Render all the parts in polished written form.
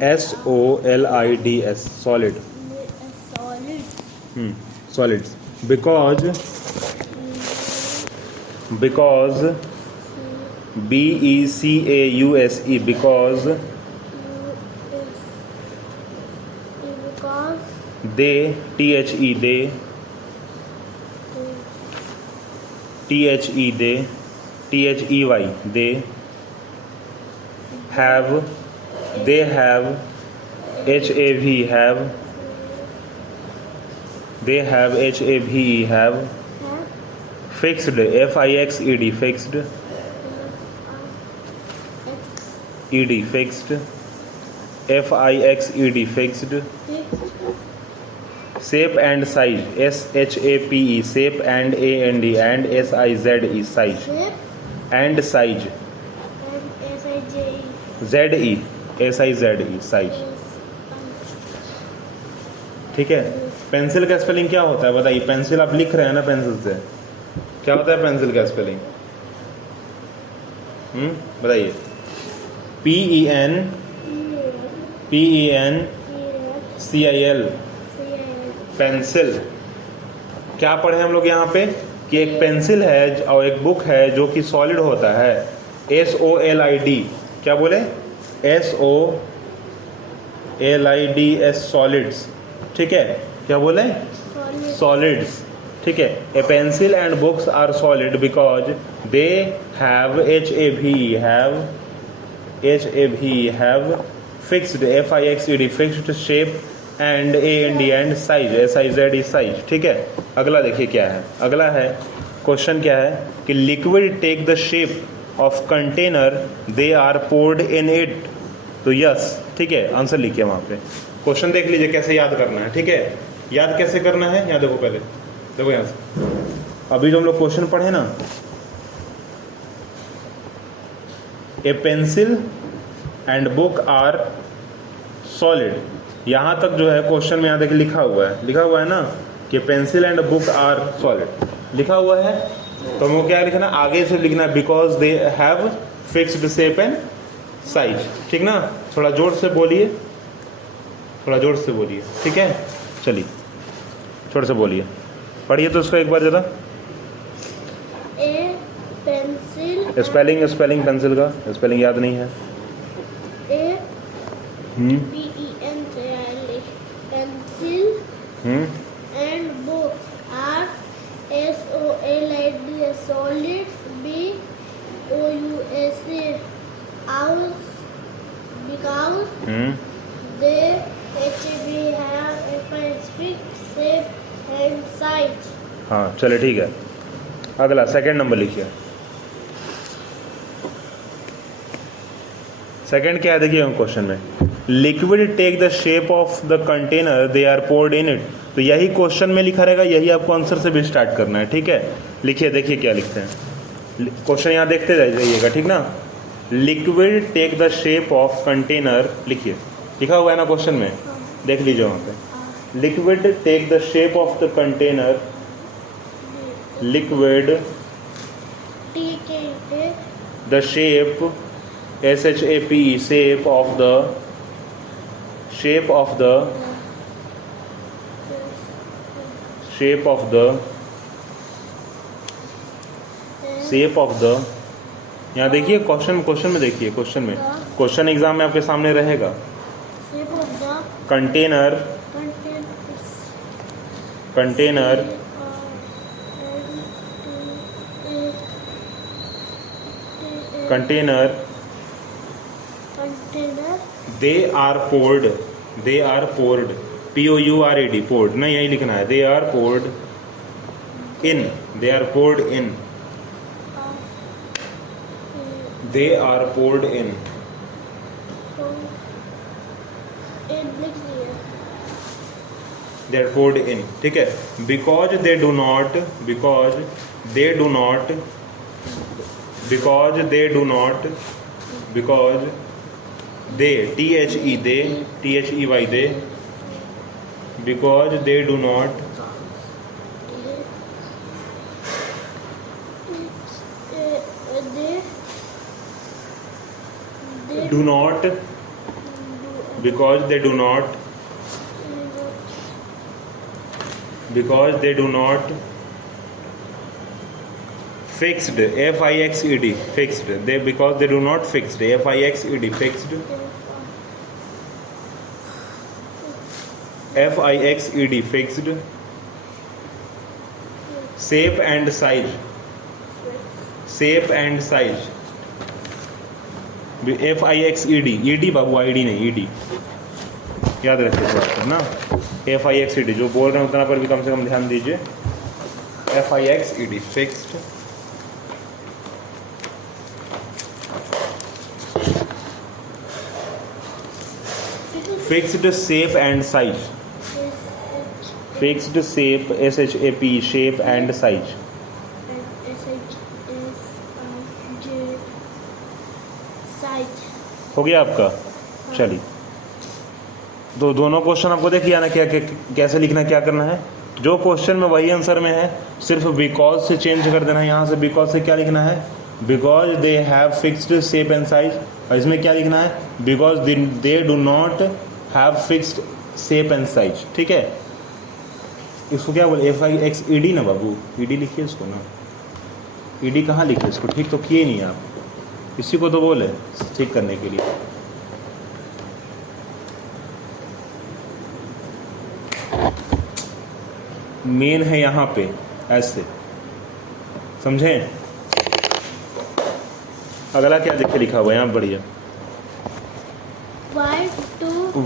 SOLIDS, solid. Solid. Solids. Because BECAUSE, because Because they, THE, they, THE, they, THEY, they have, they have, HAV, have, they have, HAVE, have, fixed, FIXED, fixed, ED, fixed, FIXED, fixed, shape and size, SHAPE, shape and AND, and SIZE, size, shape and size, and SIJ SIZE, size. ठीक है। Pencil का spelling क्या होता है बताइए। Pencil आप लिख रहे हैं ना, पेंसिल से क्या होता है पेंसिल का स्पेलिंग? बताइए। PENCIL, pencil. क्या पढ़े हम लोग यहाँ पे कि एक पेंसिल है और एक बुक है जो कि सॉलिड होता है, SOLID। क्या बोले? SOLIDS, solids. ठीक है, क्या बोले? सॉलिड्स। ठीक है। A pencil and books are solid because they have have fixed, FIXED, fixed shape, and AND, and size, SIZE, size. ठीक है। अगला देखिए क्या है। अगला है क्वेश्चन क्या है कि liquid take the shape of container, they are poured in it. तो यस, ठीक है, आंसर लिखिए वहाँ पे। क्वेश्चन देख लीजिए कैसे याद करना है। ठीक है, याद कैसे करना है यहाँ देखो। पहले देखो यहाँ से, अभी जो हम लोग क्वेश्चन पढ़े ना, a pencil and book are solid, यहाँ तक जो है क्वेश्चन में यहाँ देखिए लिखा हुआ है ना कि pencil and book are solid लिखा हुआ है। तो हमको क्या लिखना, आगे से लिखना है because they have fixed shape and size. ठीक ना, थोड़ा जोर से बोलिए, थोड़ा जोर से बोलिए। ठीक है, चलिए जोर से बोलिए, पढ़िए तो उसको एक बार ज़रा। ए पेंसिल, स्पेलिंग पेंसिल का स्पेलिंग याद नहीं है। PENCIL, pencil and book are SOLID, solids, BOUSE, out because they have fixed shape and size. हाँ चलिए ठीक है। अगला सेकंड नंबर लिखिए। सेकंड क्या है देखिए क्वेश्चन में, liquid take the shape of the container, they are poured in it. तो यही क्वेश्चन में लिखा रहेगा, यही आपको आंसर से भी स्टार्ट करना है। ठीक है, लिखिए, देखिए क्या लिखते हैं। क्वेश्चन यहाँ देखते जाइएगा, ठीक ना। Liquid take the shape of container, लिखिए, लिखा हुआ है ना क्वेश्चन में, देख लीजिए वहाँ पे। Liquid take the shape of the container, liquid the shape, SHAPE, shape of the यहाँ देखिए क्वेश्चन में देखिए, क्वेश्चन एग्जाम में आपके सामने रहेगा। Container they are poured, POURED, poured ना, यही लिखना है। They are poured in, they are poured in, they are poured in, they are poured in. ठीक है, because they do not, they, THE, they, THEY, they, because they do not because they do not fixed, fixed, fixed, because they do not fixed, fixed, fixed, fixed, shape and size, fixed, Babu id नहीं ed, याद रखिए बात करना, fixed जो बोल रहे हैं उतना पर भी कम से कम ध्यान दीजिए, fixed, fixed, fixed shape and size, fixed shape, shap, shape and size, हो गया आपका। चलिए तो दोनों क्वेश्चन आपको देखिए ना, क्या कैसे लिखना, क्या करना है, जो क्वेश्चन में वही आंसर में है, सिर्फ बिकॉज से चेंज कर देना है। यहाँ से बिकॉज से क्या लिखना है, because they have fixed shape and size, और इसमें क्या लिखना है, because they do not have fixed shape and size. ठीक है, इसको क्या बोले, fixed ना बाबू, ed लिखिए इसको ना, ed कहाँ लिखे इसको, ठीक तो किए नहीं आप, इसी को तो बोले ठीक करने के लिए। मेन है यहाँ पे ऐसे, समझें। अगला क्या देखिए लिखा हुआ है यहाँ, बढ़िया,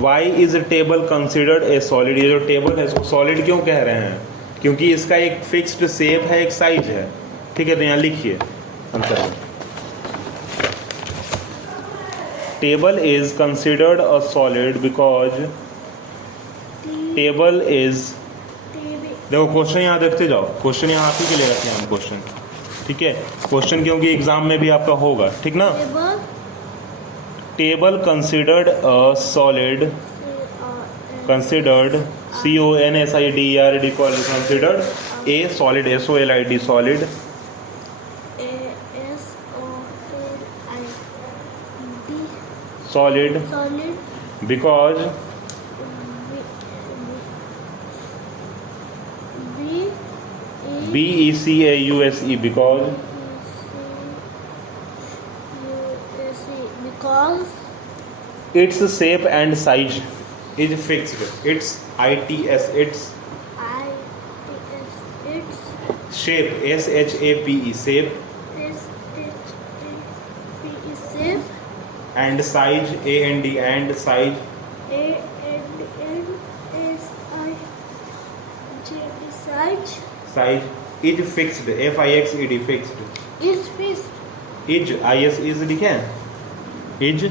y is table considered a solid. ये जो टेबल है इसको सॉलिड क्यों कह रहे हैं, क्योंकि इसका एक फिक्स्ड शेप है, एक साइज है। ठीक है, तो यहाँ लिखिए आंसर में, table is considered a solid because table is, देखो क्वेश्चन यहाँ देखते जाओ, क्वेश्चन यहाँ आप ही के लिए रखे हैं हम क्वेश्चन। ठीक है, क्वेश्चन क्योंकि एग्जाम में भी आपका होगा, ठीक ना। Table considered a solid, considered CONSIDERD, considered a solid, SOLID, solid, solid, because BECAUSE, because its shape and size is fixed, its its shape, SHAPE, shape, and size, AND, and size, size is fixed, FIXED, fixed, is fixed, is लिखे हैं, is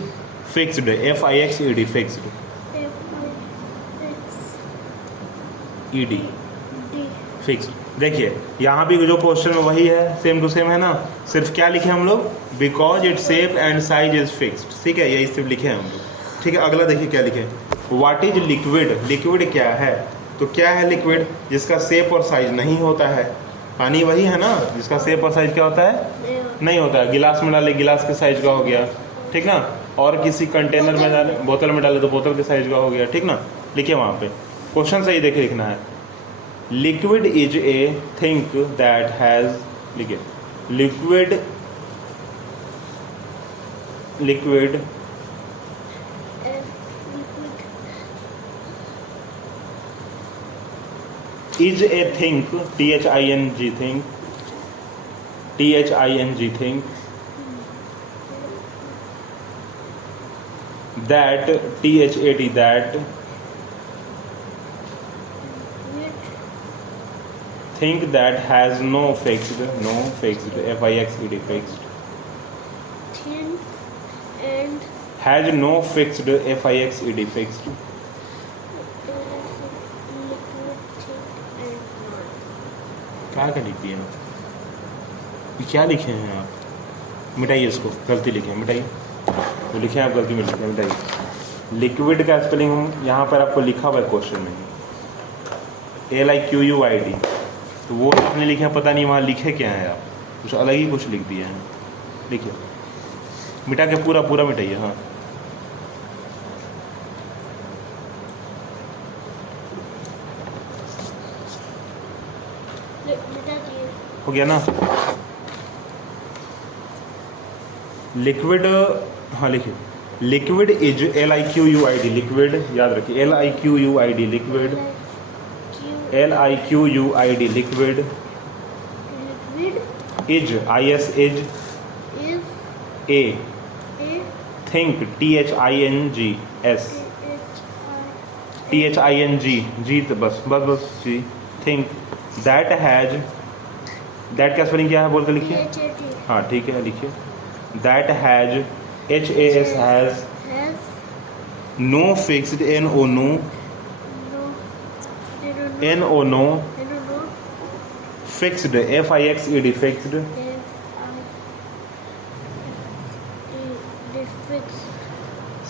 fixed, FIXED, fixed, ED, fixed। देखिए यहाँ भी जो question में वही है, same to same है ना, सिर्फ क्या लिखे हम लोग, because it shape and size is fixed. ठीक है, यही सिर्फ लिखे हैं हम लोग। ठीक है, अगला देखिए क्या लिखे, व्हाट इज लिक्विड, लिक्विड क्या है, तो क्या है लिक्विड, जिसका शेप और साइज नहीं होता है। पानी वही है ना, जिसका शेप और साइज क्या होता है, नहीं होता है। गिलास में डाले, गिलास के साइज का हो गया, ठीक ना, और किसी कंटेनर में डाले, बोतल में डाले तो बोतल के साइज का हो गया, ठीक ना। लिखिए वहाँ पे क्वेश्चन सही देखे लिखना है, liquid is a thing that has, लिखिए liquid, liquid is a thing, THING, thing, THING, thing, that, THAT, that, think that has no fixed, FIXED, fixed, thin and has no fixed, FIXED, fixed, क्या लिख दिए आप, क्या लिखे हैं आप, मिटाइए इसको, गलती लिखे, मिटाइए, तो लिखे हैं आप गलती में लिखे, मिटाइए। लिक्विड का स्पेलिंग हम यहाँ पर आपको लिखा हुआ है क्वेश्चन में, LIQUID, तो वो आपने लिखे हैं, पता नहीं वहाँ लिखे क्या है आप, कुछ अलग ही कुछ लिख दिया है। लिखिए, मिटा के पूरा पूरा मिटाइए, हाँ मिटा दिए। हो गया ना। लिक्विड, हाँ लिखिए, लिक्विड इज LIQUID, लिक्विड याद रखिए, LIQUID liquid, LIQUID liquid, liquid is IS is, is a a think THINGS, THING तो बस जी, थिंक, दैट हैज, दैट का स्पेलिंग क्या है बोल के लिखिए। हाँ ठीक है लिखिए, that has HAS has, no fixed NO no, NO no, fixed FIXED fixed,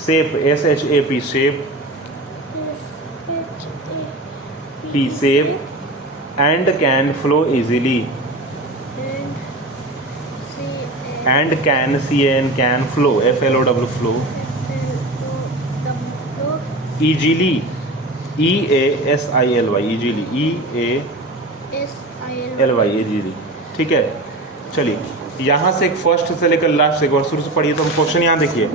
shape SHAP shape, P shape, and can flow easily, and can CAN can flow FLOW flow, easily EASILY easily EASILY easily. ठीक है, चलिए यहाँ से एक first से लेकर last एक बार शुरू से पढ़िए। तो हम क्वेश्चन यहाँ देखिए,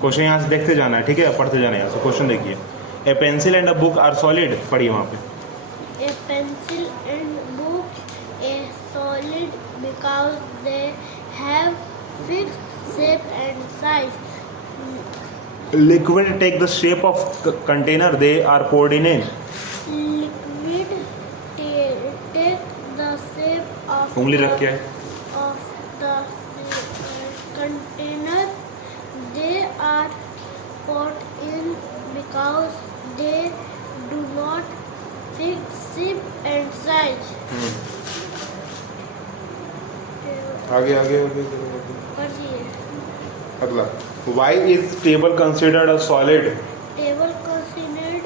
क्वेश्चन यहाँ से देखते जाना है, ठीक है, पढ़ते जाना है यहाँ से। क्वेश्चन देखिए, a pencil and a book are solid, पढ़िए वहाँ पे। A pencil and book are solid because they have fixed shape and size. Liquid take the shape of container they are poured in in, Liquid take the shape of उंगली the, रख के, of the container they are poured in because they do not fix shape and size. आगे आगे पढ़िए। अगला, why is table considered a solid, Table considered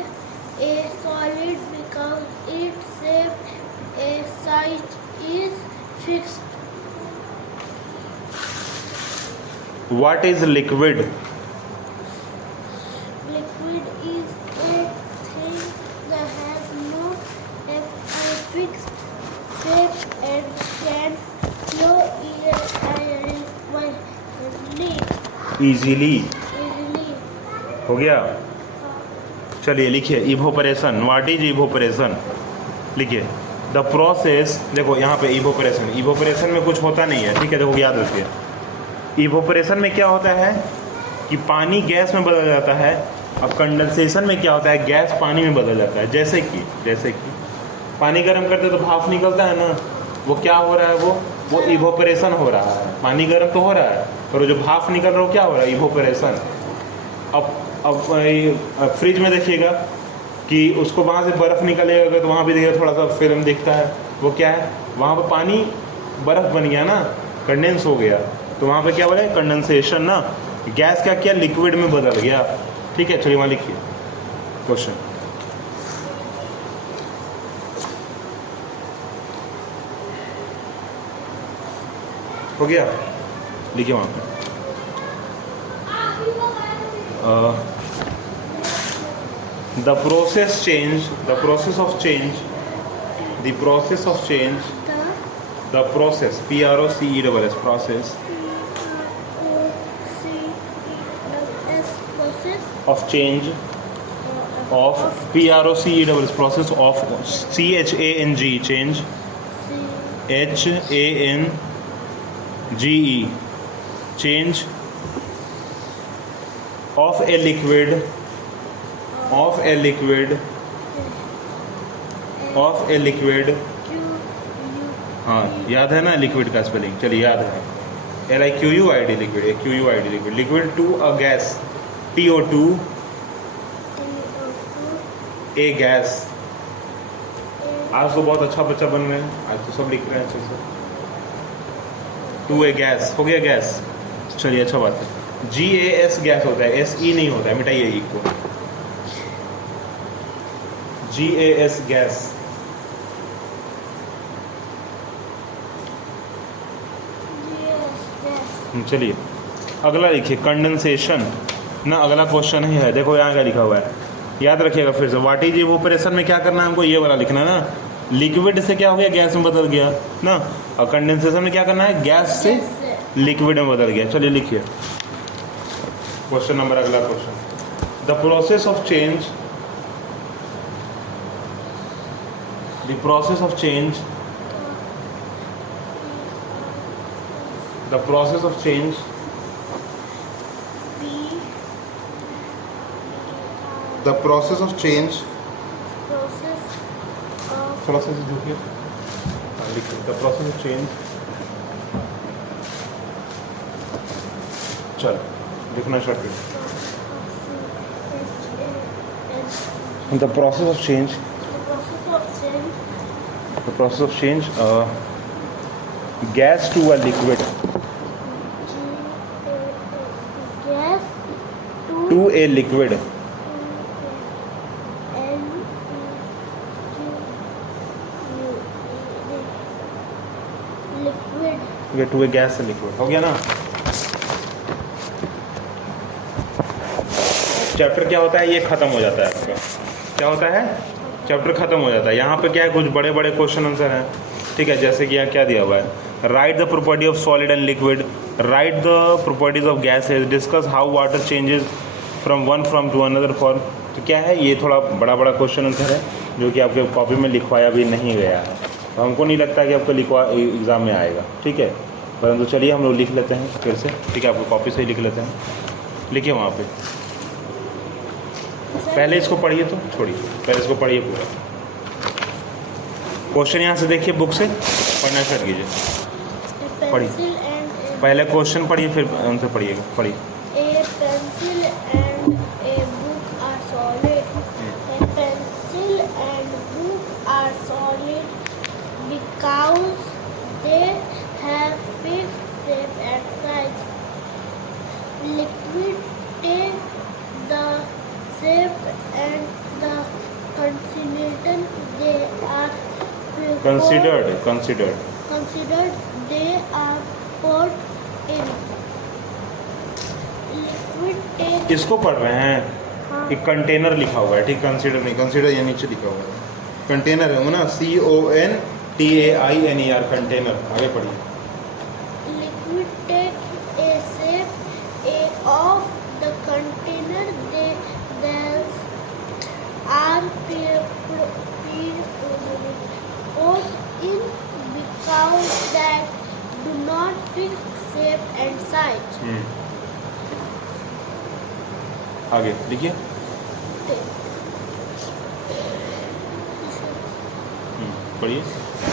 a solid because its shape and size is fixed. What is liquid, Liquid is a thing that has no fixed shape and can flow easily, easily. हो गया। चलिए लिखिए, evaporation, what is evaporation, लिखिए the process, देखो यहाँ पे evaporation, evaporation में कुछ होता नहीं है, ठीक है, देखो याद रखिए। इवोपरेशन में क्या होता है कि पानी गैस में बदल जाता है, अब कंडेंसेशन में क्या होता है, गैस पानी में बदल जाता है। जैसे कि पानी गर्म करते तो भाप निकलता है ना, वो क्या हो रहा है, वो इवोपरेशन हो रहा है। पानी गर्म तो हो रहा है, पर जो भाप निकल रहा है वो क्या हो रहा है, इवोपरेशन। अब फ्रिज में देखिएगा कि उसको वहाँ से बर्फ़ निकलेगा तो वहाँ भी देखिएगा थोड़ा सा फिल्म दिखता है, वो क्या है, वहाँ पर पानी बर्फ़ बन गया ना, कंडेंस हो गया, तो वहाँ पे क्या बोले, कंडेंसेशन ना, गैस का क्या, लिक्विड में बदल गया। ठीक है, चलिए वहाँ लिखिए क्वेश्चन। हो गया, लिखिए वहाँ पे। The process of change, the process, PROCESS, process of change of PROCESS, process of CHANG, change, HANGE, change of a liquid, हाँ याद है ना लिक्विड का स्पेलिंग, चलिए याद है, LIQUID liquid, AQUID liquid, liquid to a gas, TO2 a gas. आज तो बहुत अच्छा बच्चा बन रहे हैं, आज तो सब लिख रहे हैं अच्छे से। टू ए गैस, हो गया गैस, चलिए अच्छा बात है। GAS गैस होता है, SE नहीं होता है, मिटाइए ई को, GAS गैस। चलिए अगला लिखिए, कंडेंसेशन ना, अगला क्वेश्चन ही है, देखो यहाँ क्या लिखा हुआ है, याद रखिएगा फिर से। व्हाट इज इवोपरेशन में क्या करना है हमको, ये वाला लिखना है ना, लिक्विड से क्या हो गया, गैस में बदल गया ना। और कंडेंसेशन में क्या करना है, गैस से लिक्विड में बदल गया। चलिए लिखिए क्वेश्चन नंबर, अगला question. The process of change, the process of change, the process of change the process of change, थोड़ा सा देखिए, लिखिए द प्रोसेस ऑफ चेंज। चल लिखना स्टार्ट करिए। The process of change, the process of change gas to a liquid, to a liquid, to a gas से liquid. हो गया ना। चैप्टर क्या होता है, ये खत्म हो जाता है आपका। क्या होता है, चैप्टर खत्म हो जाता है। यहाँ पे क्या है, कुछ बड़े बड़े क्वेश्चन आंसर हैं, ठीक है। जैसे कि यहाँ क्या दिया हुआ है, write the property of solid and liquid, write the properties of gases, discuss how water changes from one form to another form. तो क्या है, ये थोड़ा बड़ा बड़ा क्वेश्चन आंसर है जो कि आपके कॉपी में लिखवाया भी नहीं गया है। तो हमको नहीं लगता कि आपको लिखवा एग्ज़ाम में आएगा, ठीक है। परंतु चलिए हम लोग लिख लेते हैं फिर से, ठीक है। आपको कॉपी से ही लिख लेते हैं, लिखिए वहाँ पे। पहले इसको पढ़िए, तो छोड़िए, पहले इसको पढ़िए पूरा क्वेश्चन। यहाँ से देखिए, बुक से पढ़ना स्टार्ट कीजिए, पढ़िए। पहले क्वेश्चन पढ़िए, फिर आंसर पढ़िएगा, पढ़िए। A pencil and a book are solid. A pencil and book are solid because they have fixed shape and size. Liquid take the shape and the considered they are considered they are poured in. Liquid take किसको पढ़ रहे हैं, हाँ, एक container लिखा हुआ है, ठीक। कंसीडर नहीं, कंसीडर ये नीचे लिखा हुआ है, कंटेनर है वो ना, CONTAINER, कंटेनर। आगे पढ़िए। liquid take a shape of the container they are poured in because that do not fix shape and size. आगे लिखिए। पढ़िए।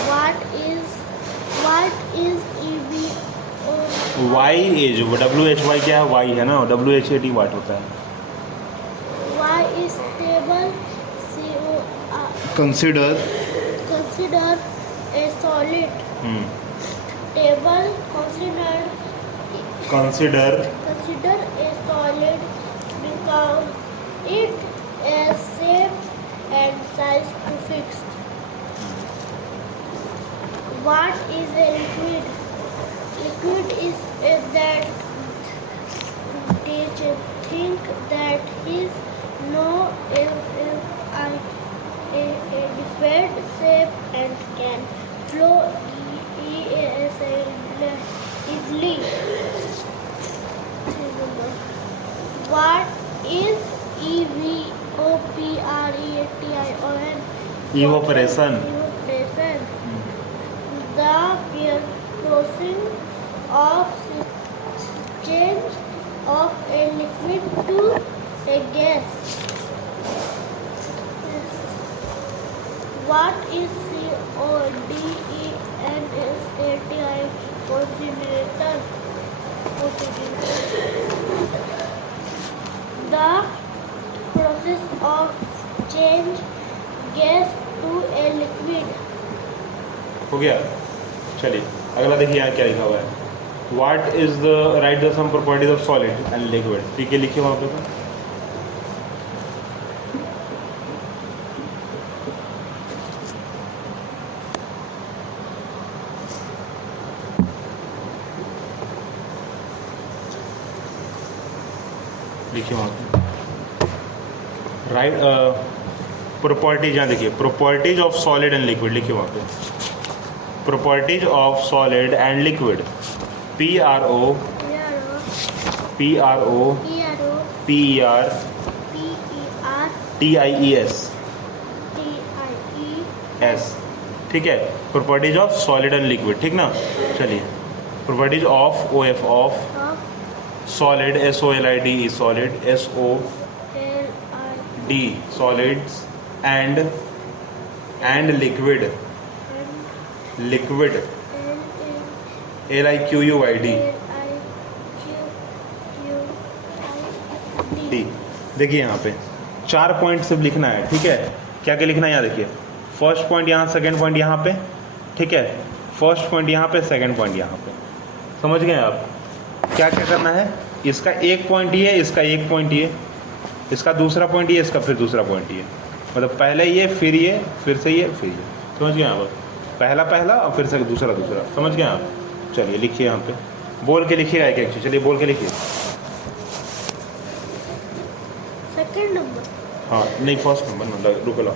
What is EVO? Y is, WHY क्या है, Y है ना, WHAT वाट होता है। Y is stable. Consider, Consider a solid. Table consider a solid because it has shape and size to fix. What is a liquid? Liquid is that teacher think that is no a different shape and can flow easily. What is EVAPORATION? Evaporation. Evaporation. The process of change of a liquid to a gas. What is CODENSATI concentrator? The process of change gas to a liquid. हो गया। चलिए अगला देखिए, यहाँ क्या लिखा हुआ है, what is the, write the some properties of solid and liquid, ठीक है। लिखिए वहाँ पे, लिखिए वहाँ पे, राइट प्रॉपर्टीज यहाँ देखिए, properties of solid and liquid लिखिए वहाँ पे, properties of solid and liquid, PRO TIES, ठीक है, properties of solid and liquid, ठीक ना। चलिए, properties of OF of solid, SOLID solid, SOD solids and liquid LIQUID D। देखिए यहाँ पे 4 पॉइंट सिर्फ लिखना है, ठीक है। क्या क्या लिखना है यहाँ देखिए, फर्स्ट पॉइंट यहाँ, सेकंड पॉइंट यहाँ पे, ठीक है, फर्स्ट पॉइंट यहाँ पे, सेकंड पॉइंट यहाँ पे, समझ गए आप। क्या क्या करना है, इसका एक पॉइंट ये, इसका एक पॉइंट ये, इसका दूसरा पॉइंट ये, इसका फिर दूसरा पॉइंट ये, मतलब पहले ये, फिर ये, फिर से ये, फिर ये, समझ गए आप। पहला पहला और फिर से दूसरा दूसरा, समझ गए आप। चलिए लिखिए यहाँ पे, बोल के लिखिएगा एक एक चीज, चलिए बोल के लिखिए। सेकंड नंबर, हाँ नहीं फर्स्ट नंबर, मतलब रुको लो,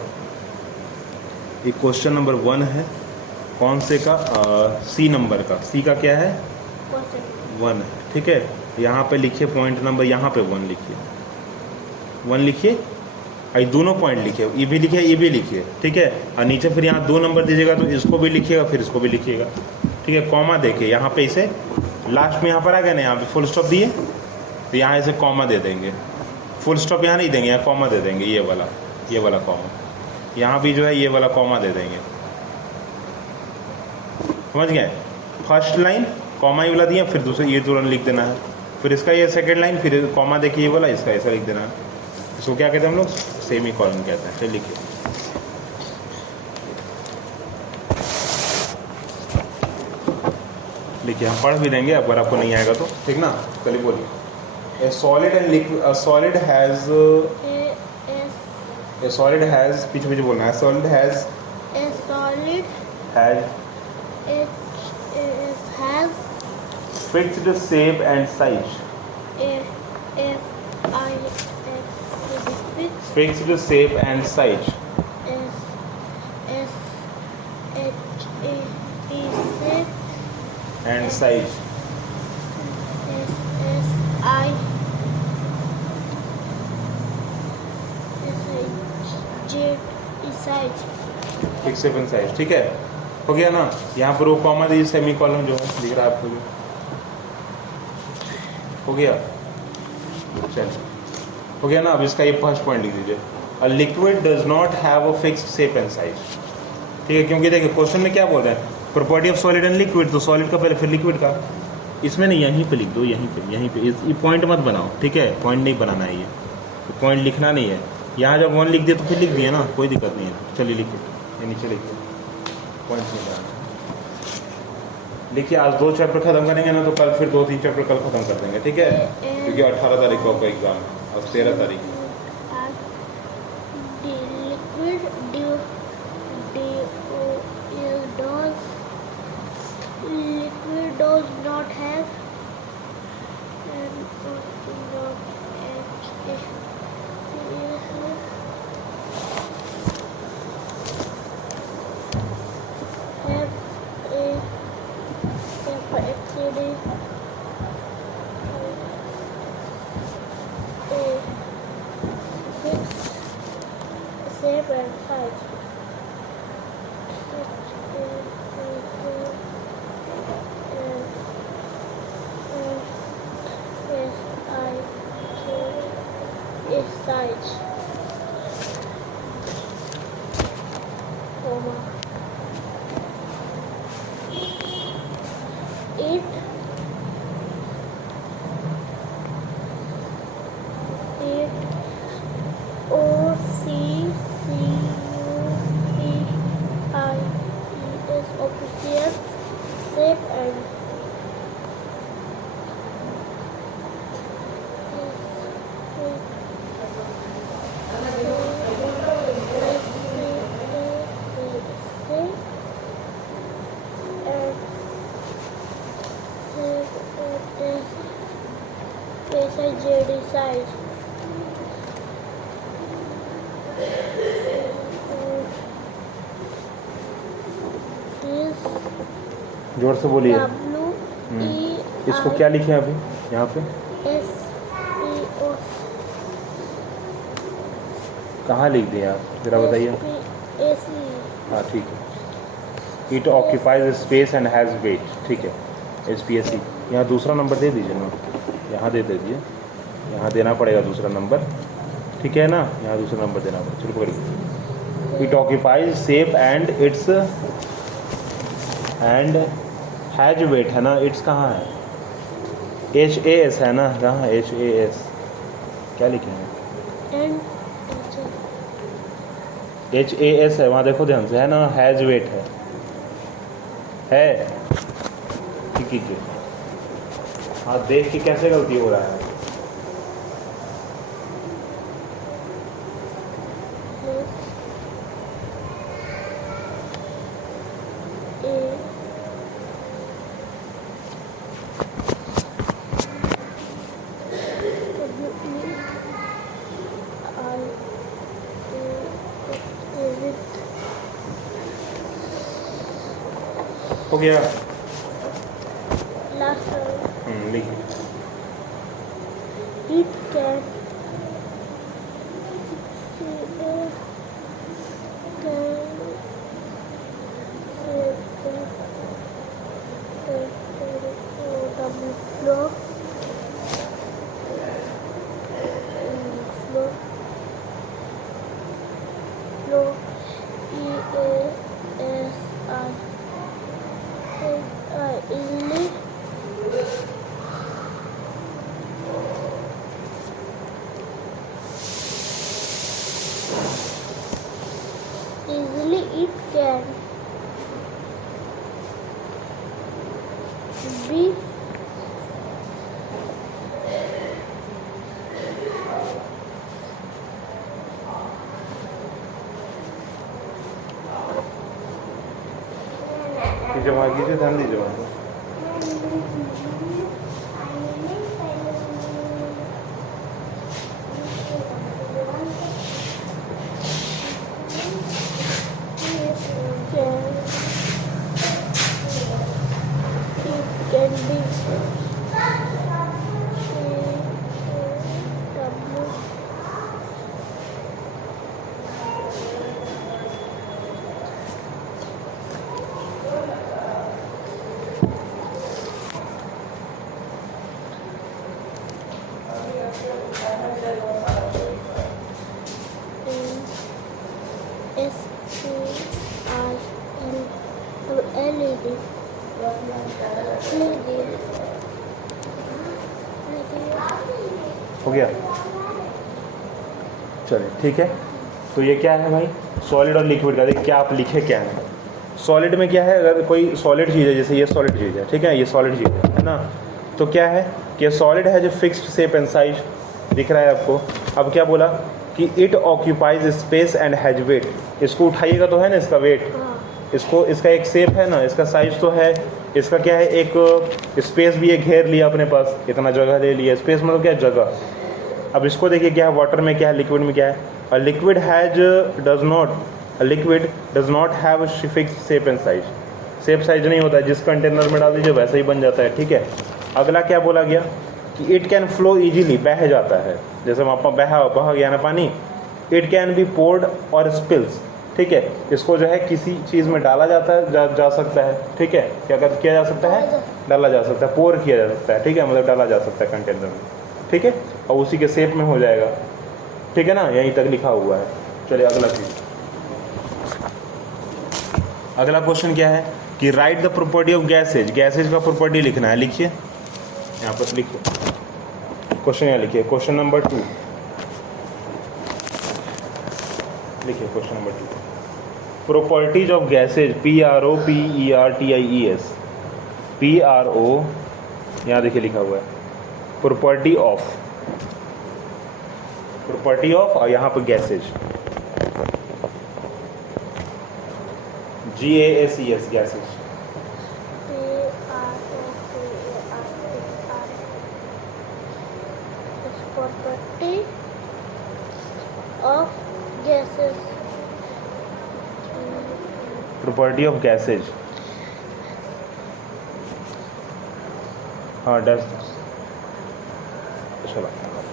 ये क्वेश्चन नंबर 1 है, कौन से का, C नंबर का, C का क्या है, 1 है, ठीक है। यहाँ पे लिखिए पॉइंट नंबर, यहाँ पे 1 लिखिए, 1 लिखिए, आई दोनों पॉइंट लिखिए, ये भी लिखिए, ये भी लिखिए, ठीक है। और नीचे फिर यहाँ 2 नंबर दीजिएगा, तो इसको भी लिखिएगा, फिर इसको भी लिखिएगा, ठीक है। कॉमा देखिए यहाँ पे, इसे लास्ट में यहाँ पर आ गया ना, यहाँ पे फुल स्टॉप दिए, तो यहाँ इसे कॉमा दे देंगे, फुल स्टॉप यहाँ नहीं देंगे, यहाँ कॉमा दे देंगे, ये वाला कॉमा, यहाँ भी जो है ये वाला कॉमा दे देंगे, समझ गए। फर्स्ट लाइन कॉमा ये वाला दिया, फिर दूसरा ये तुरंत लिख देना है, फिर इसका ये सेकंड लाइन, फिर कॉमा देखिए ये वाला, इसका ऐसा लिख देना है। इसको क्या कहते हैं हम लोग, सेमी कॉलन कहते हैं। चलिए लिखिए, लिखिए, हम पढ़ भी देंगे अगर आपको नहीं आएगा तो, ठीक ना। चलिए बोलिए, ए solid and liquid, a solid has पीछे पीछे बोलना है, solid has fixed shape and size, fixed shape and size, and size, fix shape and size, ठीक है, हो गया ना। यहाँ पर वो कॉमा दीजिए, सेमी कॉलम जो है दिख रहा है आपको, हो गया, चलिए हो गया ना। अब इसका ये फर्स्ट पॉइंट लिख दीजिए, a liquid does not have a fixed shape and size, ठीक है। क्योंकि देखिए क्वेश्चन में क्या बोल रहे हैं, property of solid and liquid, तो सॉलिड का पहले फिर लिक्विड का, इसमें नहीं, यहीं पे लिख दो, यहीं पे ये पॉइंट मत बनाओ, ठीक है, पॉइंट नहीं बनाना है, ये पॉइंट लिखना नहीं है। यहाँ जब 1 लिख दिए तो फिर लिख दिए ना, कोई दिक्कत नहीं है। चलिए लिखिए, ये नीचे लिखिए, पॉइंट नहीं बनाना, लिखिए। आज 2 चैप्टर खत्म करेंगे ना, तो कल फिर 2-3 चैप्टर कल खत्म कर देंगे, ठीक है, क्योंकि 18 तारीख को आपका एग्जाम है और 13 तारीख liquid does not have shape and size. Size, comma, it OCCUPIES official shape and JD size. जोर से बोलिए। WE इसको क्या लिखे हैं अभी यहाँ पे? SPO कहाँ लिख दिए आप, ज़रा बताइए। SPAC हाँ ठीक है। It occupies space and has wait, ठीक है, SPSC। यहाँ दूसरा नंबर दे दीजिए ना, यहाँ दे दीजिए, यहाँ देना पड़ेगा दूसरा नंबर, ठीक है ना, यहाँ दूसरा नंबर देना पड़ेगा। चलो पकड़िए। It occupies space and it's and has weight है ना, इट्स कहाँ है? HAS है ना, कहाँ HAS क्या लिखे हैं? and HAS है, वहाँ देखो ध्यान से, है ना, हैज वेट है ठीक है। हाँ देख के कैसे गलती हो रहा है? हो गया? last लिखिए। it can flow easily it can be जमा कीजिए, ध्यान दीजिए वहाँ पे। can be LED हो गया? चलिए ठीक है। तो ये क्या है भाई, सॉलिड और लिक्विड का। देखिए क्या आप लिखे क्या है। सॉलिड में क्या है, अगर कोई सॉलिड चीज़ है, जैसे ये सॉलिड चीज़ है, ठीक है, ये सॉलिड चीज़ है ना, तो क्या है कि सॉलिड है जो फिक्स्ड शेप एंड साइज दिख रहा है आपको। अब क्या बोला कि it occupies space and has weight. इसको उठाइएगा तो है ना इसका वेट, इसको, इसका एक शेप है ना, इसका साइज तो है, इसका क्या है, एक स्पेस भी है, घेर लिया अपने पास, इतना जगह ले लिया। स्पेस मतलब क्या है, जगह। अब इसको देखिए क्या है, वाटर में क्या है, लिक्विड में क्या है। A liquid does not have fixed shape and size. Shape size नहीं होता है, जिस कंटेनर में डाल दीजिए वैसा ही बन जाता है, ठीक है। अगला क्या बोला गया कि इट कैन फ्लो इजीली, बह जाता है, जैसे वहाँ पर बह गया ना पानी। इट कैन बी पोर्ड और स्पिल्स, ठीक है, इसको जो है किसी चीज़ में डाला जाता है, जा सकता है, ठीक है। क्या किया जा सकता है, डाला जा सकता है, पोर किया जा सकता है, ठीक है, मतलब डाला जा सकता है कंटेनर में, ठीक है, और उसी के शेप में हो जाएगा, ठीक है ना, यहीं तक लिखा हुआ है। चलिए अगला चीज़, अगला क्वेश्चन क्या है कि right the property of gases. Gases का प्रॉपर्टी लिखना है, लिखिए यहाँ पर, लिखिए क्वेश्चन, यहाँ लिखिए क्वेश्चन नंबर 2, लिखिए question number 2। Properties of gases, PROPERTIES, PRO, यहाँ देखिए लिखा हुआ है प्रॉपर्टी ऑफ, और यहाँ पर gases, GASES, gases. property of gases. Property of gases, हाँ डैश, चलो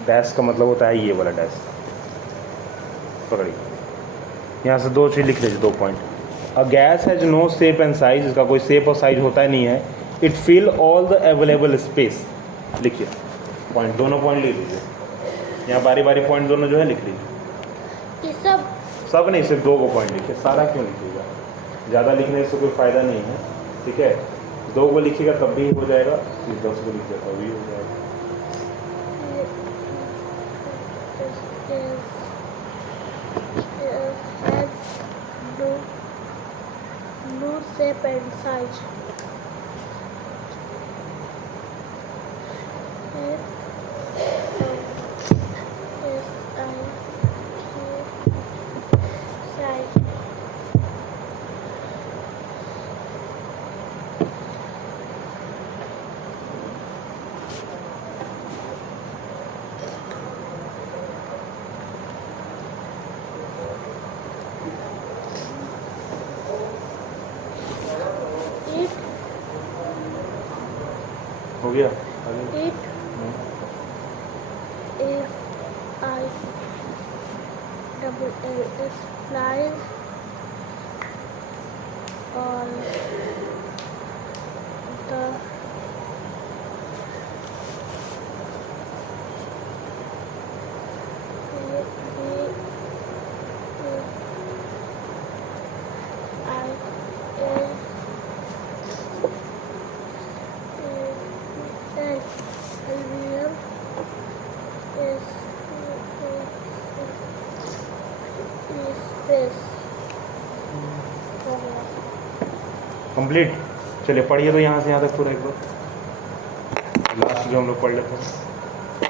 डैश का मतलब होता है ये वाला डैश, पकड़िए। यहाँ से दो चीज़ लिख लीजिए, 2 point. A gas has no shape and size, इसका कोई शेप और साइज होता ही नहीं है। It fill all the available space, लिखिए पॉइंट, दोनों पॉइंट लिख लीजिए। यहाँ बारी बारी पॉइंट दोनों जो है लिख लीजिए। ये सब सब नहीं, सिर्फ 2 को पॉइंट लिखिए, सारा क्यों लिखिएगा, ज़्यादा लिखने से कोई फ़ायदा नहीं है, ठीक है। 2 को लिखिएगा तब भी हो जाएगा, फिर 10 को लिखिएगा तब भी हो जाएगा। no shape and size. हो गया It if I double L is flies on the complete. चलिए पढ़िए तो यहाँ से यहाँ तक पूरा एक बार, लास्ट जो हम लोग पढ़ लेते हैं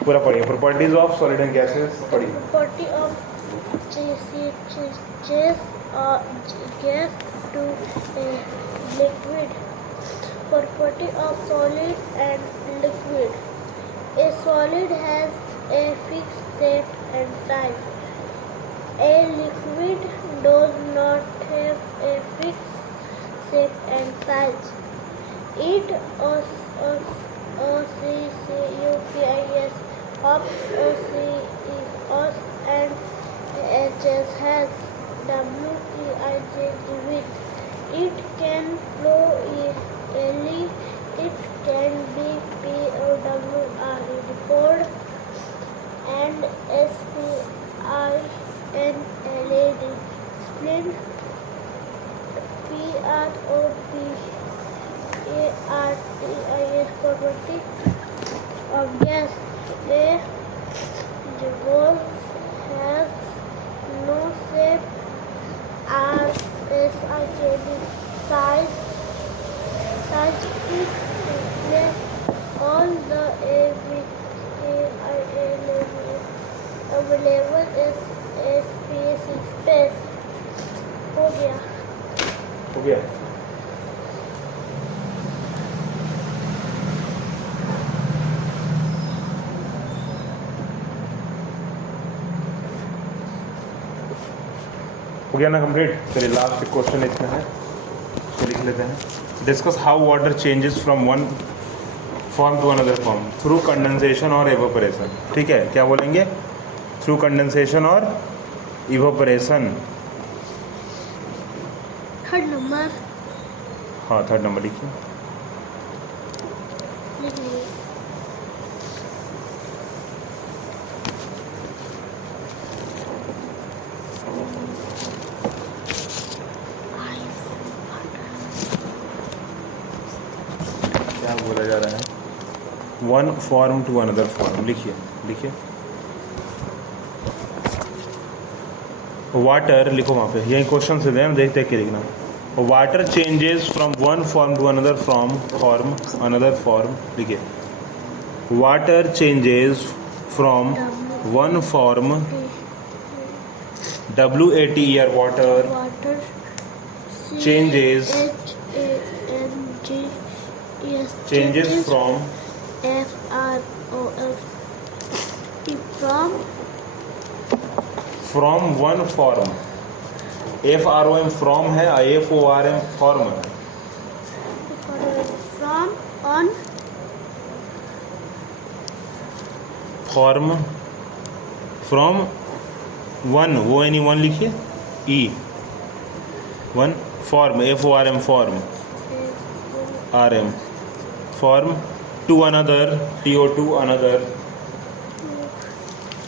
पूरा पढ़िए। Properties of solid and gases पढ़िए। property of gas to a liquid. Property of solid and liquid. A solid has a fixed shape and size. A liquid does not have a fixed shape and size. It OCCUPIS OCCUS and HS has WEIJ with. It can flow easily. It can be POWR poured and SPINLAD split. PROPARTIS property of gas. A revolve has no shape. RSIKD size it replace all the available space हो गया। हो गया। हो गया ना complete. चलिए last question इसमें है, तो लिख लेते हैं। Discuss how water changes from one form to another form through condensation और एवोपरेशन। ठीक है, क्या बोलेंगे? थ्रू कंडेंसेशन और इवोपरेशन। Third number. हाँ थर्ड नंबर लिखिए। लिख लीजिए। क्या बोला जा रहा है? One form to another form. लिखिए लिखिए। वाटर लिखो वहाँ पे, यही क्वेश्चन से दें, देख देख के लिखना। Water changes from one form to another form another form. लिखिए water changes from one form WATER water water changes changes from from one form. FROM from है, IFORM फॉर्म है। from on form from one, वो यानी one लिखिए, E one, form FORM form, RM form, to another TO2 another,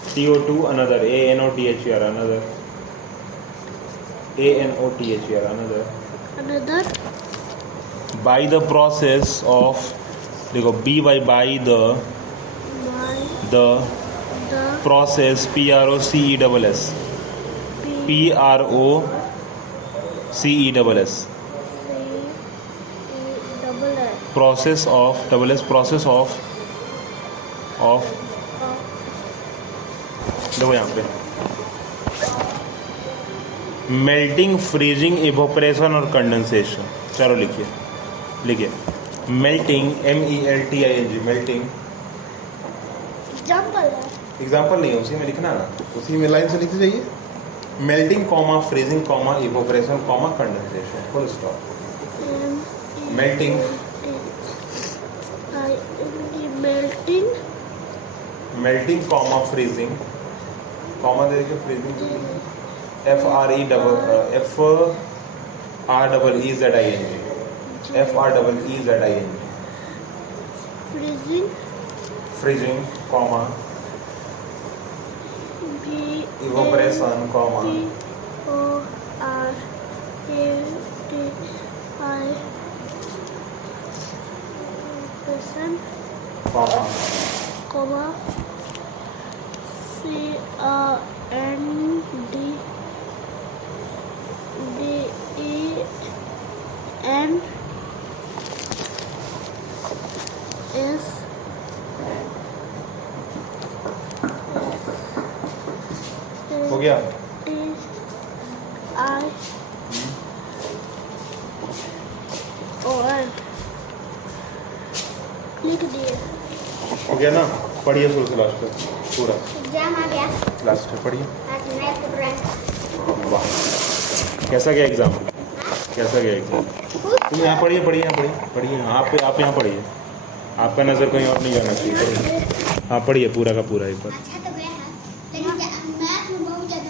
TO2 another, ANOTHER another, ANOTHER another, another, by the process of, देखो B by by the by the the process PROCESS PROCESS process of process of देखो यहाँ पे melting, freezing, evaporation और condensation. चलो लिखिए melting, MELTING melting, example है, example नहीं है, उसी में लिखना ना, उसी में लाइन से लिखते जाइए। Melting comma freezing comma evaporation comma condensation, full stop. Melting, melting, melting comma freezing comma दे के freezing, FREEZING freezing, freezing comma evaporation comma PORATI comma comma CANDENS हो गया। TION लिख दिए। हो गया ना, पढ़िए शुरू से लास्ट तक पूरा, एग्जाम आ गया, लास्ट तक पढ़िए। आज मैथ का ड्राइंग, वाह, कैसा गया एग्जाम, कैसा गया एग्जाम? तुम यहाँ पढ़िए आप यहाँ पढ़िए, आपका नज़र कहीं और नहीं जाना चाहिए, पढ़िए। हाँ पढ़िए पूरा का पूरा एक बार अच्छा तो गया है, लेकिन मैथ में बहुत ज़्यादा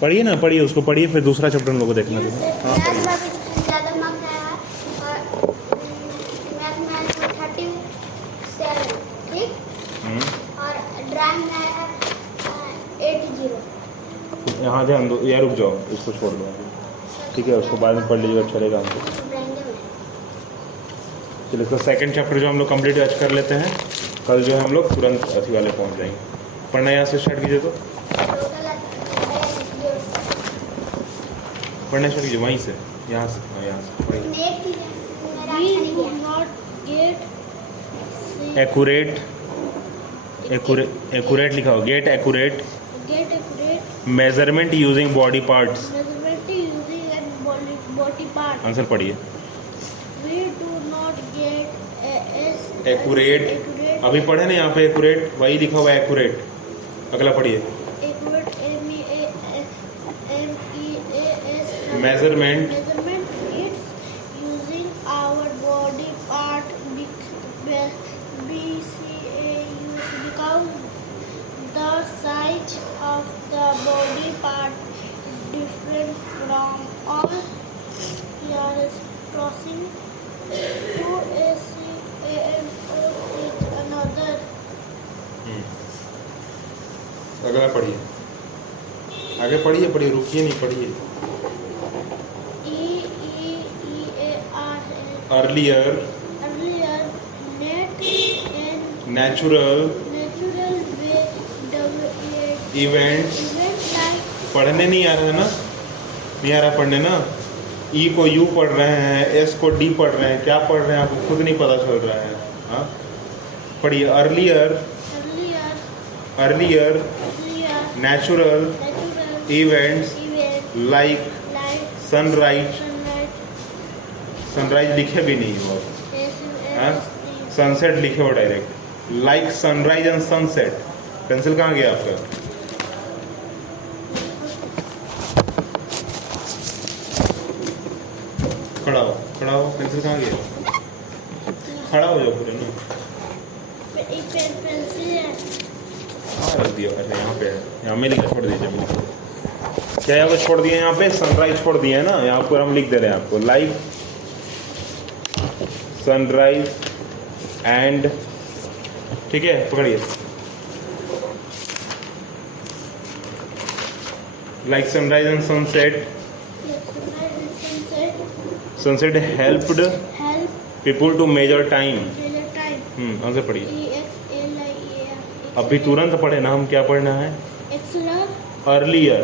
पढ़िए ना, पढ़िए उसको पढ़िए, फिर दूसरा चैप्टर हम लोग को देखना था। हाँ मैथ पढ़िए। में ज़्यादा मार्क्स आया है और मैथ में 37 ठीक, और ड्राइंग में आया है 80। यहाँ ध्यान दो, या रुक जाओ, इसको छोड़ दो ठीक है, उसको बाद में पढ़ लीजिएगा, चलेगा हमको। चलिए इसका सेकंड चैप्टर जो हम लोग कंप्लीट आज कर लेते हैं, कल जो है हम लोग तुरंत अथी वाले पहुँच जाएंगे। पढ़ना यहाँ से स्टार्ट कीजिए, तो पढ़ना स्टार्ट कीजिए वहीं से, यहाँ से, हाँ यहाँ से पढ़िए। एक्यूरेट लिखा हो, get accurate measurement using body parts. Answer पढ़िए। एक्यूरेट, अभी पढ़े ना यहाँ पे एक्यूरेट, वही लिखा हुआ है एक्यूरेट। अगला पढ़िए, measurement using our body part because the size of the body part different from all years crossing to ACANO is another. अगला पढ़िए, आगे पढ़िए, रुकिए नहीं, पढ़िए। अर्लियर नेचुरल इवेंट्स, पढ़ने नहीं आ रहा है ना, नहीं आ रहा पढ़ने ना, ई को यू पढ़ रहे हैं, एस को डी पढ़ रहे हैं, क्या पढ़ रहे हैं आपको खुद नहीं पता चल रहा है। हाँ पढ़िए, earlier natural events like sunrise लिखे भी नहीं हो, सनसेट लिखे हो direct, like sunrise and sunset. Pencil कहाँ गया आपका? खड़ा हो, पेंसिल कहाँ गया? खड़ा हो जाओ पूरे ना। कहाँ रख दिया? अच्छा यहाँ पे है, यहाँ में लिखा, छोड़ दीजिए बिल्कुल। क्या यहाँ पे छोड़ दिए? यहाँ पे सनराइज छोड़ दिए है ना, यहाँ पर हम लिख दे रहे हैं आपको लाइक सनराइज एंड, ठीक है पकड़िए, like sunrise and sunset, sunset helped people to measure time. Answer पढ़िए। अभी तुरंत पढ़े ना, हम क्या पढ़ना है? अर्लियर,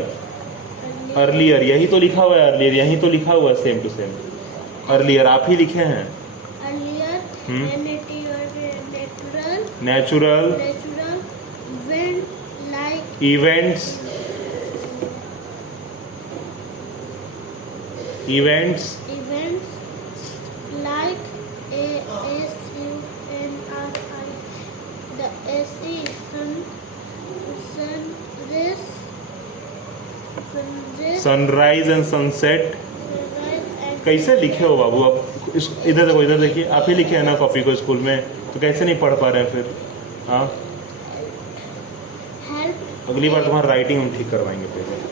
अर्लियर यही तो लिखा हुआ है, अर्लियर यही तो लिखा हुआ है, सेम टू सेम। अर्लियर आप ही लिखे हैं। Natural events, events like ASUNRI, the SE sunrise and sunset. कैसे लिखे हो बाबू आप? इधर देखो, इधर देखिए, आप ही लिखे हैं ना कॉपी को स्कूल में, तो कैसे नहीं पढ़ पा रहे हैं फिर? हाँ, अगली बार तुम्हारा राइटिंग हम ठीक करवाएंगे पहले।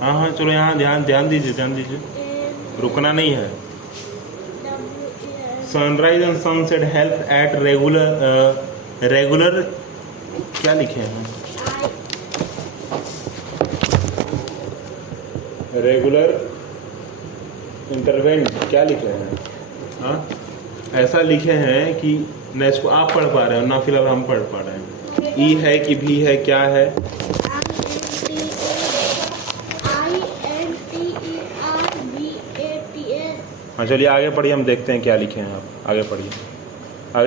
हाँ हाँ चलो, यहाँ ध्यान दीजिए, रुकना नहीं है। Sunrise and sunset help at regular क्या लिखे हैं? रेगुलर इंटरवेंट क्या लिखे हैं? हाँ, ऐसा लिखे हैं कि न इसको आप पढ़ पा रहे हो ना फिलहाल हम पढ़ पा रहे हैं। ई है कि भी है, क्या है? हाँ चलिए आगे पढ़िए, हम देखते हैं क्या लिखे हैं आप। आगे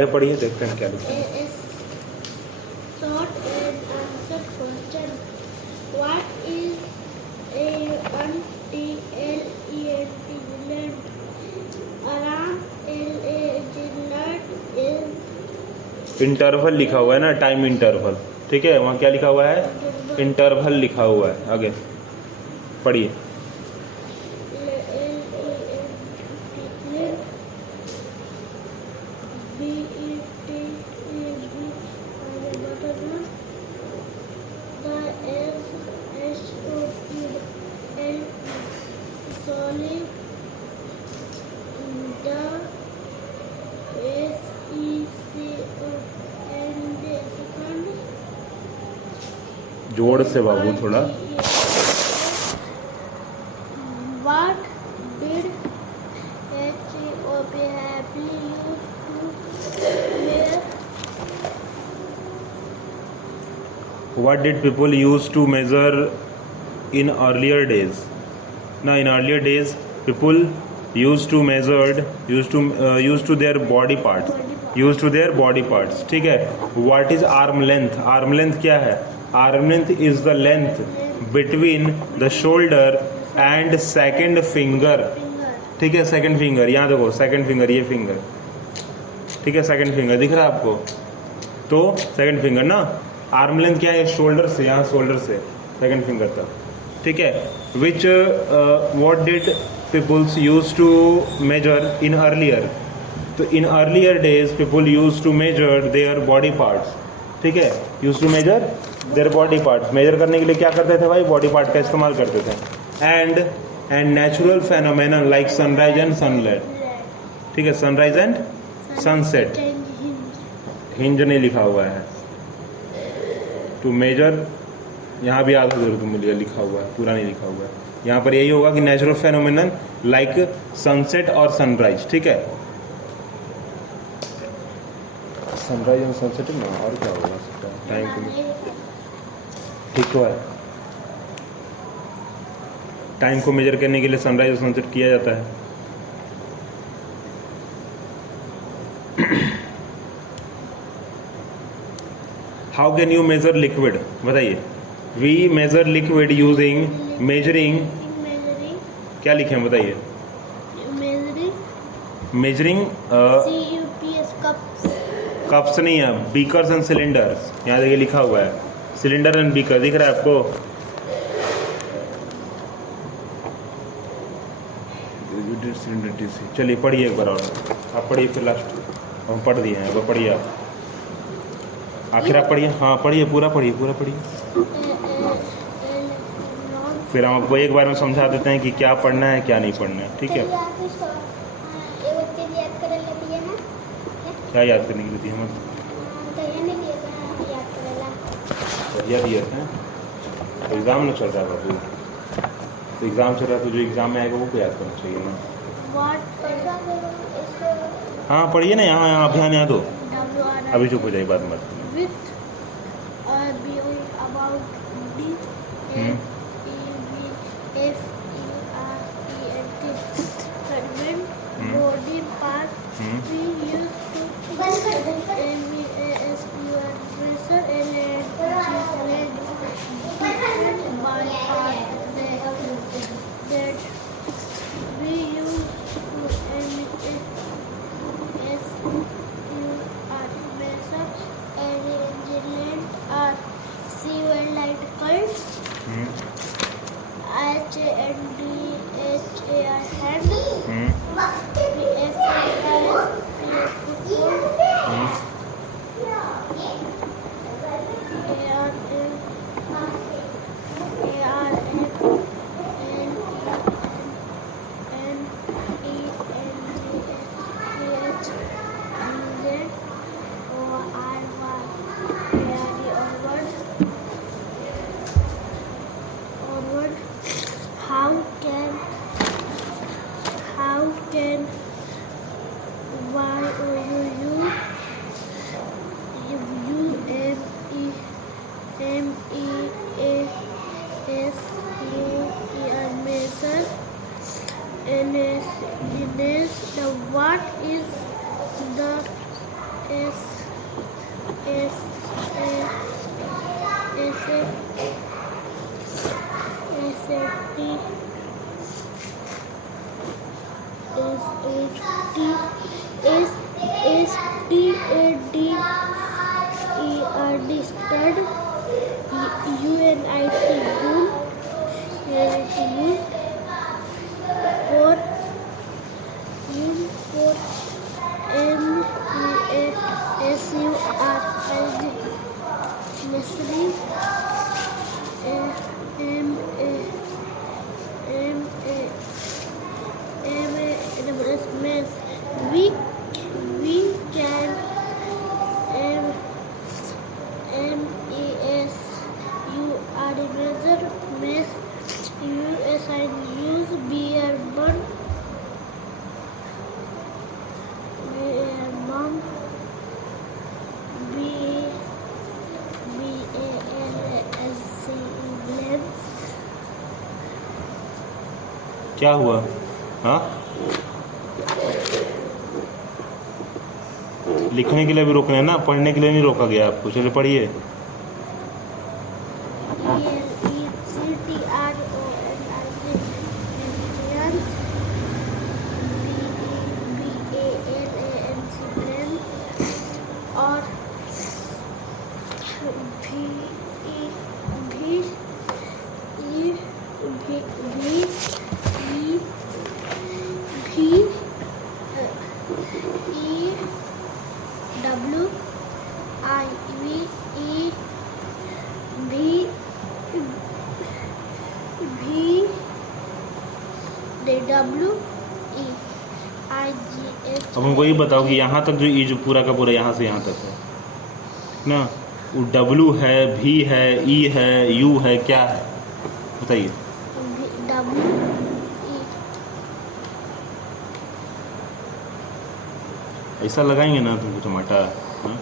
पढ़िए, देखते हैं क्या लिखे हैं। इंटरवल लिखा हुआ है ना, टाइम इंटरवल, ठीक है, वहाँ क्या लिखा हुआ है? इंटरवल लिखा हुआ है। आगे पढ़िए। जोर से बाबू थोड़ा। What did HOP happily used to measure? What did people used to measure in earlier days? Now in earlier days people used to their body parts, ठीक है। What is arm length? Arm length क्या है? Arm length is the length between the shoulder and second finger, ठीक है। Second finger, यहाँ देखो second finger, ये finger, ठीक है, सेकंड फिंगर दिख रहा है आपको? तो सेकंड फिंगर ना, आर्म लेंथ क्या है? शोल्डर से, यहाँ शोल्डर से सेकंड फिंगर तक, ठीक है। Which what did peoples use to measure in earlier? तो in earlier days people use to measure their body parts, ठीक है। Use to measure their body parts, measure करने के लिए क्या करते थे भाई? बॉडी पार्ट का इस्तेमाल करते थे। And natural phenomenon like sunrise and sunset, ठीक है, सनराइज एंड सनसेट, हिंज नहीं लिखा हुआ है। टू मेजर यहाँ भी आधा जरूर मिलेगा, लिखा हुआ है, पूरा नहीं लिखा हुआ है। यहाँ पर यही होगा कि नेचुरल फेनोमेनन लाइक सनसेट और सनराइज, ठीक है। सनराइज एंड सनसेट ना, और क्या होगा सकता है? टाइम के लिए ठीक तो है। टाइम को मेजर करने के लिए सनराइज और सनसेट किया जाता है। How can you measure liquid? बताइए। We measure liquid using measuring, क्या लिखे हैं बताइए? Measuring मेजरिंग CUPS कप्स नहीं है, बीकर्स एंड सिलेंडर्स। यहाँ देखिए लिखा हुआ है सिलेंडर एंड बीकर, दिख रहा है आपको? चलिए पढ़िए एक बार और, आप पढ़िए फिर लास्ट। हम पढ़ दिए हैं, वो पढ़िए आप, आखिर आप पढ़िए। हाँ पढ़िए, पूरा पढ़िए, पूरा पढ़िए। फिर हम आपको एक बार में समझा देते हैं कि क्या पढ़ना है क्या नहीं पढ़ना है, ठीक है? क्या याद करने के लिए दिए हमें? बढ़िया दिया था। तो एग्ज़ाम में चल रहा है बाबू, तो एग्ज़ाम चल रहा है तो जो एग्ज़ाम में आएगा वो को याद करना चाहिए ना। हाँ पढ़िए ना, यहाँ यहाँ ध्यान यहाँ दो। अभी चुप हो जाइए, बात मत। body part we use to pressure and by part that we use to measure and are fuel light current hand what is the we can use beer burn क्या हुआ? हाँ लिखने के लिए भी रोकना है ना, पढ़ने के लिए नहीं रोका गया आपको। चलिए पढ़िए। और अब हमको ये बताओ कि यहाँ तक जो ये जो पूरा का पूरा यहाँ से यहाँ तक है ना, वो W है, V है, E है, U है, क्या है बताइए? ऐसा लगाएंगे ना तुमको टमाटर। हाँ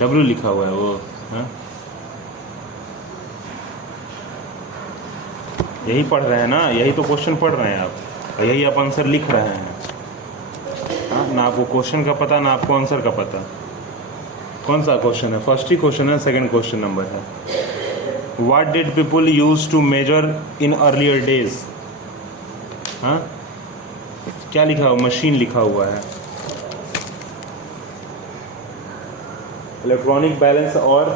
W लिखा हुआ है वो। हाँ यही पढ़ रहे हैं ना, यही तो क्वेश्चन पढ़ रहे हैं आप, और यही आप आंसर लिख रहे हैं। हाँ ना आपको क्वेश्चन का पता ना आपको आंसर का पता। कौन सा क्वेश्चन है? फर्स्ट ही क्वेश्चन है, सेकंड क्वेश्चन नंबर है। What did people use to measure in earlier days? हाँ क्या लिखा हुआ? मशीन लिखा हुआ है। इलेक्ट्रॉनिक बैलेंस और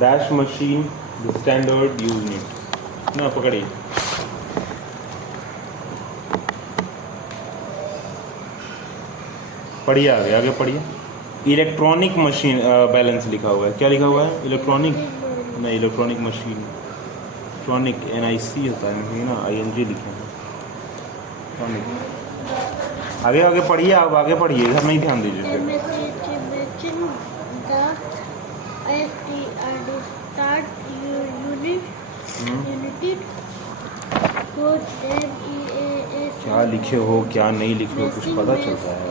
dash machine the standard unit ना, पकड़िए। पढ़िए आगे, आगे पढ़िए। इलेक्ट्रॉनिक मशीन बैलेंस लिखा हुआ है, क्या लिखा हुआ है? इलेक्ट्रॉनिक नहीं, इलेक्ट्रॉनिक मशीन, इलेक्ट्रॉनिक NIC होता है ना, ING लिखे हैं इलेक्ट्रॉनिक। आगे आगे पढ़िए, आप आगे पढ़िए, इधर नहीं ध्यान दीजिए। क्या लिखे हो क्या नहीं लिखे हो कुछ पता चलता है?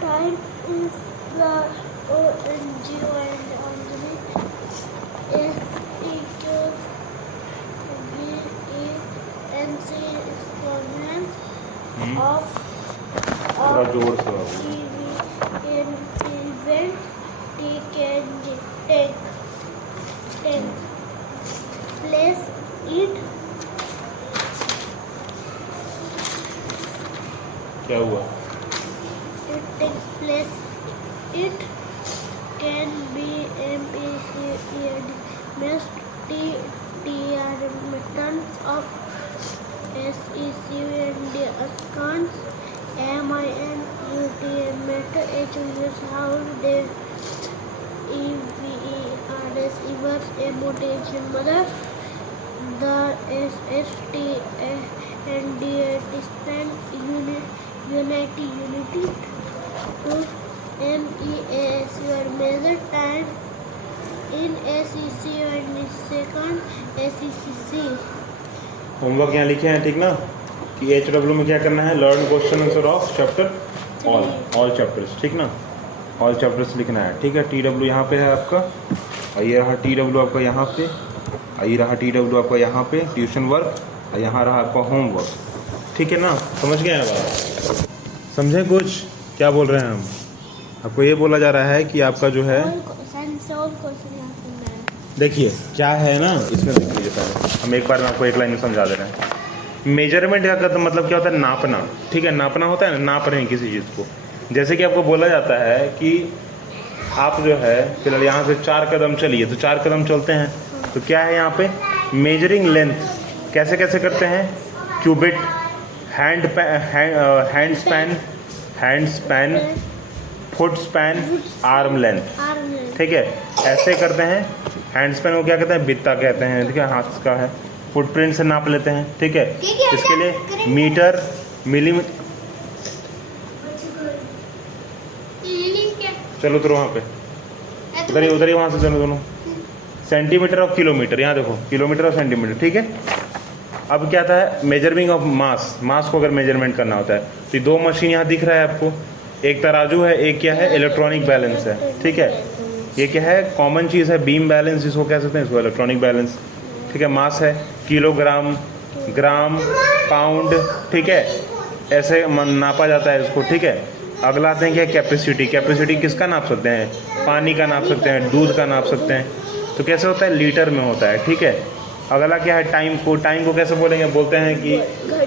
Time is the ONGO and only SEQVENC instruments of थोड़ा जोर से an event take place it क्या हुआ? takes place it can be MECED methods of SECUND accounts MINUTM method HUS how they EVERS inverse mutation mother the SST and distant unity to MEAS your measure time in SEC and second SECC। Homework यहाँ लिखे हैं, ठीक ना, कि HW में क्या करना है? Learn question answer of chapter all chapters, ठीक ना, ऑल चैप्टर्स लिखना है, ठीक है। TW यहाँ पे है आपका, और ये रहा TW आपका यहाँ पे, और ये रहा TW आपका यहाँ पे ट्यूशन वर्क, और यहाँ रहा आपका होमवर्क, ठीक है ना। समझ गए हैं बात? समझे कुछ क्या बोल रहे हैं हम? आपको ये बोला जा रहा है कि आपका जो है, देखिए क्या है ना इसमें, देख लीजिए पहले हम एक बार आपको एक लाइन में समझा दे रहे हैं। मेजरमेंट का मतलब क्या होता है? नापना, ठीक है, नापना होता है ना, नाप रहे हैं किसी चीज़ को। जैसे कि आपको बोला जाता है कि आप जो है फिलहाल यहाँ से 4 कदम चलिए, तो 4 कदम चलते हैं, तो क्या है यहाँ पे? मेजरिंग लेंथ कैसे कैसे करते हैं? Cubit, hand span, foot span, arm length, ठीक है, ऐसे करते हैं। हैंड स्पैन को क्या कहते हैं? बित्ता कहते हैं, ठीक है, हाथ का है। फुटप्रिंट से नाप लेते हैं, ठीक है। इसके लिए मीटर, मिलीमीटर, चलो उतरो वहाँ पे, उधर ही वहाँ से चलो दोनों। सेंटीमीटर और किलोमीटर, यहाँ देखो, किलोमीटर और सेंटीमीटर, ठीक है। अब क्या आता है? मेजरिंग ऑफ मास को अगर मेजरमेंट करना होता है तो ये 2 मशीन यहाँ दिख रहा है आपको, एक तराजू है, एक क्या है? इलेक्ट्रॉनिक बैलेंस है, ठीक है। ये क्या है? कॉमन चीज़ है, बीम बैलेंस जिसको कह सकते हैं, इसको इलेक्ट्रॉनिक बैलेंस, ठीक है। मास है किलोग्राम, ग्राम, पाउंड, ठीक है, ऐसे नापा जाता है इसको, ठीक है। अगला आते हैं क्या? कैपेसिटी। कैपेसिटी किसका नाप सकते हैं? पानी का नाप सकते हैं, दूध का नाप सकते हैं, तो कैसे होता है? लीटर में होता है, ठीक है। अगला क्या है? टाइम को कैसे बोलेंगे? बोलते हैं कि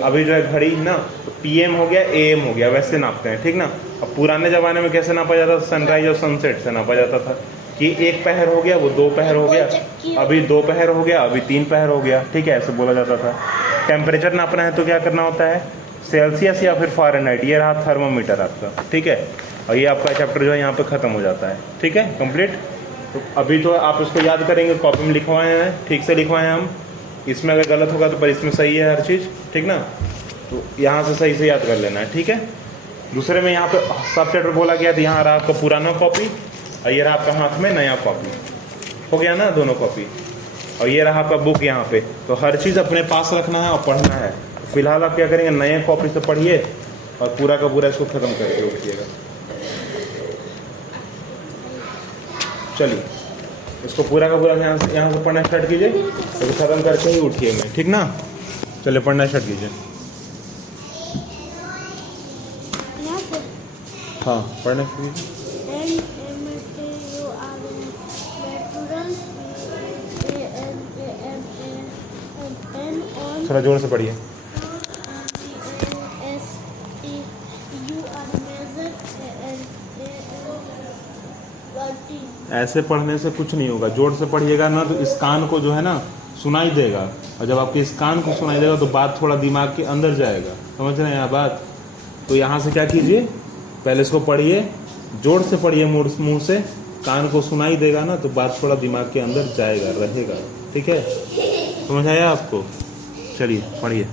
अभी जो है घड़ी ना, PM हो गया, AM हो गया, वैसे नापते हैं, ठीक ना। अब पुराने ज़माने में कैसे नापा जाता था? सनराइज और सनसेट से नापा जाता था, कि 1 पहर हो गया, वो 2 पहर हो गया, अभी 2 पहर हो गया, अभी 3 पहर हो गया, ठीक है, ऐसे बोला जाता था। टेम्परेचर नापना है तो क्या करना होता है? सेल्सियस या फिर फ़ारेनहाइट, ये रहा थर्मोमीटर आपका, ठीक है। और ये आपका चैप्टर जो है यहाँ पे ख़त्म हो जाता है, ठीक है, कंप्लीट। तो अभी तो आप इसको याद करेंगे, कॉपी में लिखवाए हैं, ठीक से लिखवाए हैं हम। इसमें अगर गलत होगा तो पर इसमें सही है हर चीज़, ठीक ना, तो यहाँ से सही से याद कर लेना है, ठीक है। दूसरे में यहाँ पे सब चैप्टर बोला गया, तो यहाँ रहा आपका पुराना कॉपी, और ये रहा आपका हाथ में नया कॉपी, हो गया ना, दोनों कॉपी। और ये रहा आपका बुक यहाँ पे, तो हर चीज़ अपने पास रखना है और पढ़ना है। तो फिलहाल आप क्या करेंगे? नए कॉपी से पढ़िए और पूरा का पूरा इसको ख़त्म करके उठिएगा। चलिए इसको पूरा का पूरा यहाँ से पढ़ना स्टार्ट कीजिए, तो ख़त्म करके ही उठिएगा, ठीक ना। चलिए पढ़ना स्टार्ट कीजिए। से हाँ पढ़ने के लिए थोड़ा जोर से पढ़िए। ऐसे पढ़ने से कुछ नहीं होगा, जोर से पढ़िएगा ना तो इस कान को जो है ना सुनाई देगा, और जब आपके इस कान को सुनाई देगा तो बात थोड़ा दिमाग के अंदर जाएगा, समझ रहे हैं यहाँ बात। तो यहाँ से क्या कीजिए, पहले इसको पढ़िए, जोर से पढ़िए, मुंह से, कान को सुनाई देगा ना तो बात थोड़ा दिमाग के अंदर जाएगा, रहेगा। ठीक है, समझ आया आपको? चलिए पढ़िए।